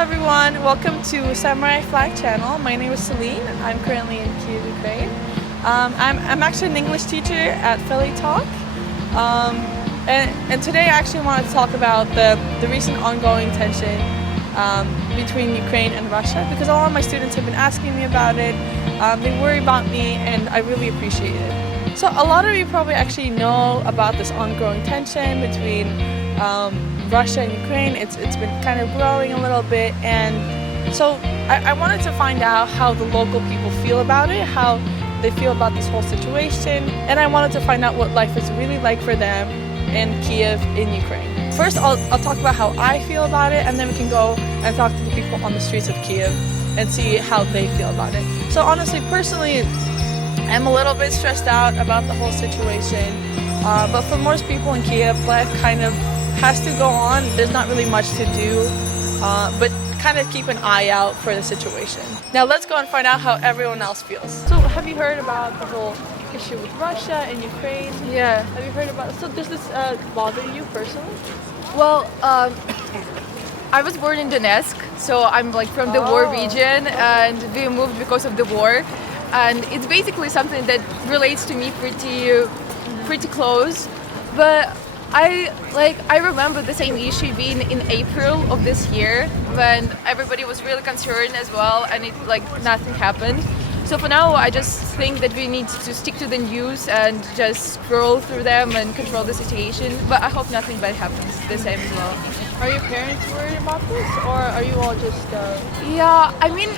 everyone, welcome to Samurai Flag channel. My name is Celine. I'm currently in Kyiv, Ukraine. I'm actually an English teacher at FeliTalk. And today I actually wanted to talk about the recent ongoing tension between Ukraine and Russia, because a lot of my students have been asking me about it. They worry about me, and I really appreciate it. So a lot of you probably actually know about this ongoing tension between Russia and Ukraine. It's been kind of growing a little bit, and so I wanted to find out how the local people feel about it, how they feel about this whole situation, and I wanted to find out what life is really like for them in Kyiv, in Ukraine. First, I'll talk about how I feel about it, and then we can go and talk to the people on the streets of Kyiv and see how they feel about it. So honestly, personally, I'm a little bit stressed out about the whole situation, but for most people in Kyiv, life kind of has to go on. There's not really much to do, but kind of keep an eye out for the situation. Now let's go and find out how everyone else feels. So have you heard about the whole issue with Russia and Ukraine? Yeah. Have you heard about, so does this bother you personally? Well, I was born in Donetsk, so I'm like from the war region, and we moved because of the war, and it's basically something that relates to me pretty close. But I remember the same issue being in April of this year, when everybody was really concerned as well, and it nothing happened. So for now, I just think that we need to stick to the news and just scroll through them and control the situation. But I hope nothing bad happens the same as well. Are your parents worried about this, or are you all just? Yeah, I mean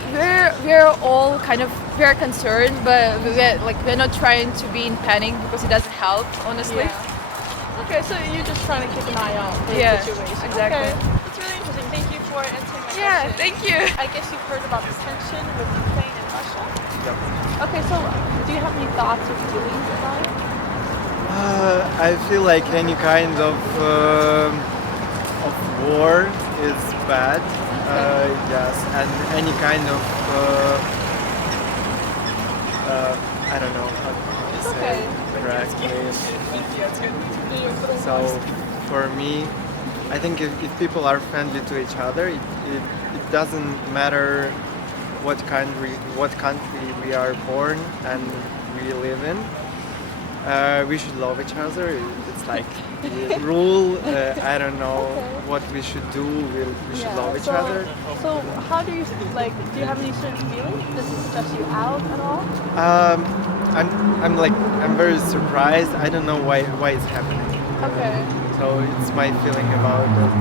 we're all kind of very concerned, but we're not trying to be in panic because it doesn't help, honestly. Yeah. Okay, so you're just trying to keep an eye out for the situation. Exactly. Okay. It's really interesting. Thank you for answering my question. Yeah, thank you. I guess you've heard about the tension with Ukraine and Russia. Yep. Okay, so do you have any thoughts or feelings about it? I feel like any kind of war is bad. Yes, and any kind of I don't know how to say it correctly. So for me, I think if people are friendly to each other, it doesn't matter what country we are born and we live in. We should love each other. It's like the rule. I don't know what we should do. We should love each other. So how do you do you have any certain feelings? Does it stress you out at all? I'm very surprised. I don't know why it's happening. Okay. So it's my feeling about it.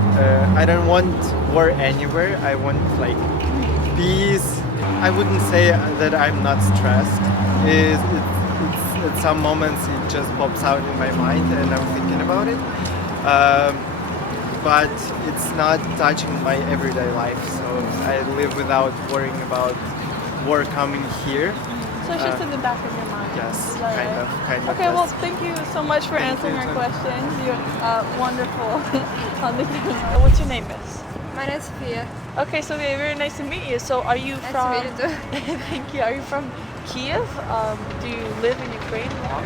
I don't want war anywhere. I want peace. I wouldn't say that I'm not stressed. At some moments it just pops out in my mind and I'm thinking about it. But it's not touching my everyday life. So I live without worrying about war coming here. So it's just in the back of your mind. Yes, kind of. Okay, yes. well, thank you so much for answering our questions. You're wonderful on the camera. What's your name, miss? My name is Sophia. Okay, so very nice to meet you. So are you Nice from? to meet you too. Thank you. Are you from Kyiv? Do you live in Ukraine now?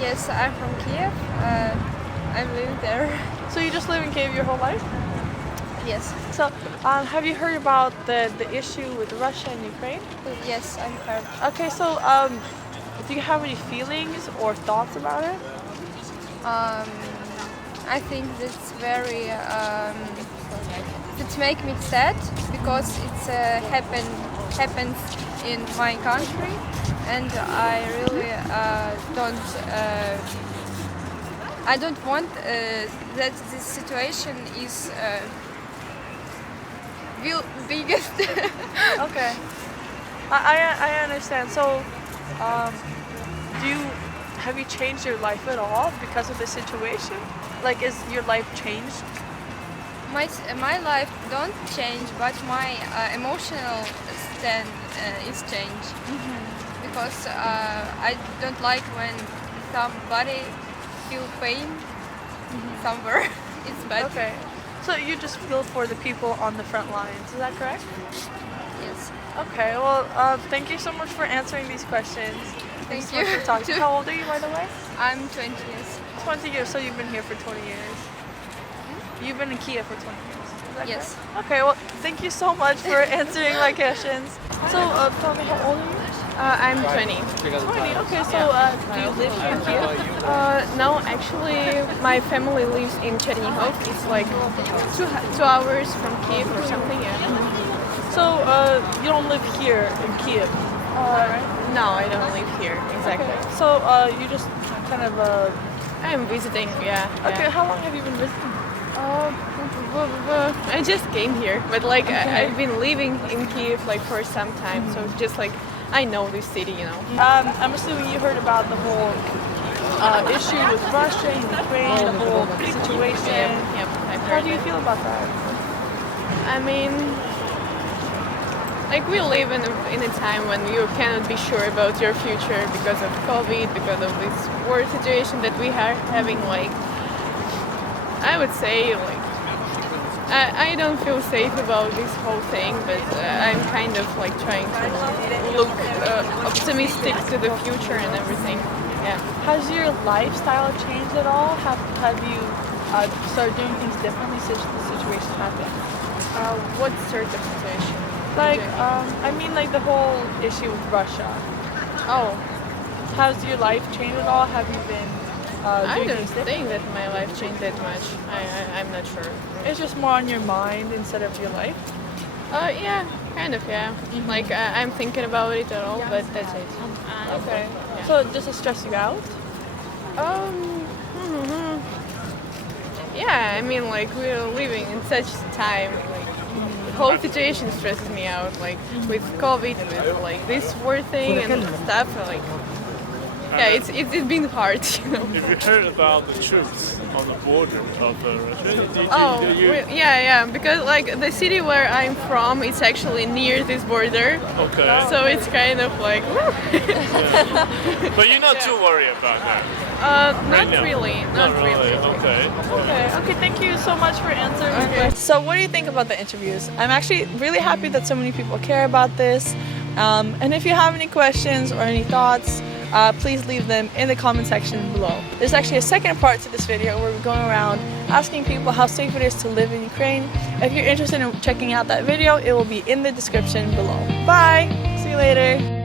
Yes, I'm from Kiev. I'm living there. So you just live in Kyiv your whole life? Yes. So have you heard about the issue with Russia and Ukraine? Yes, I'm heard. Okay, so do you have any feelings or thoughts about it? I think it's very it makes me sad because it's happens in my country, and I really don't want that this situation is biggest. Okay, I understand. So, have you changed your life at all because of the situation? Is your life changed? My life don't change, but my emotional stand is changed. Because I don't like when somebody feel pain somewhere. It's bad. Okay, so you just feel for the people on the front lines. Is that correct? Yes. Okay. Well, thank you so much for answering these questions. Thanks so much for talking. How old are you, by the way? I'm 20 years. 20 years. So you've been here for 20 years. You've been in Kyiv for 20 years. that Yes. correct? Okay, well, thank you so much for answering my questions. So, tell me, how old are you? I'm 20. 20. Okay, so do you live here in Kiev? No, actually, my family lives in Chernihiv. It's like 2 hours from Kiev or something. Yeah. So, you don't live here in Kiev? No, I don't live here exactly. Okay. So, you just kind of. I'm visiting. Yeah. Okay, how long have you been visiting? I just came here, but like I've been living in Kiev like for some time, so just like I know this city, you know. I'm assuming you heard about the whole issue with Russia and Ukraine, the whole situation. Yep, I've How heard do you that. feel about that? I mean, like we live in a time when you cannot be sure about your future because of COVID, because of this war situation that we are having. Like, I would say, like, I don't feel safe about this whole thing, but I'm kind of like trying to look optimistic to the future and everything. Yeah. Has your lifestyle changed at all? Have you started doing things differently since the situation happened? What sort of situation? Like, I mean, like the whole issue with Russia. Oh, Has your life changed at all? Have you been I doing don't things differently? think that my life changed that much. I'm not sure. It's just more on your mind instead of your life. Yeah, kind of, yeah. Like, I'm thinking about it at all, but that's it. Okay. Yeah. So does it stress you out? Mhm. Yeah, I mean, like, we're living in such time, like, the whole situation stresses me out, like, with COVID, with, like, this war thing and stuff, like, yeah, it's been hard, you know. Have you heard about the troops on the border of Russia? Oh, Do you- yeah, because, like, the city where I'm from, it's actually near this border, Okay. so it's kind of like, But you're not too worried about that. not now? really, not really. Okay. Okay, thank you so much for answering my questions. So what do you think about the interviews? I'm actually really happy that so many people care about this. And if you have any questions or any thoughts, please leave them in the comment section below. There's actually a second part to this video where we're going around asking people how safe it is to live in Ukraine. If you're interested in checking out that video, it will be in the description below. Bye! See you later!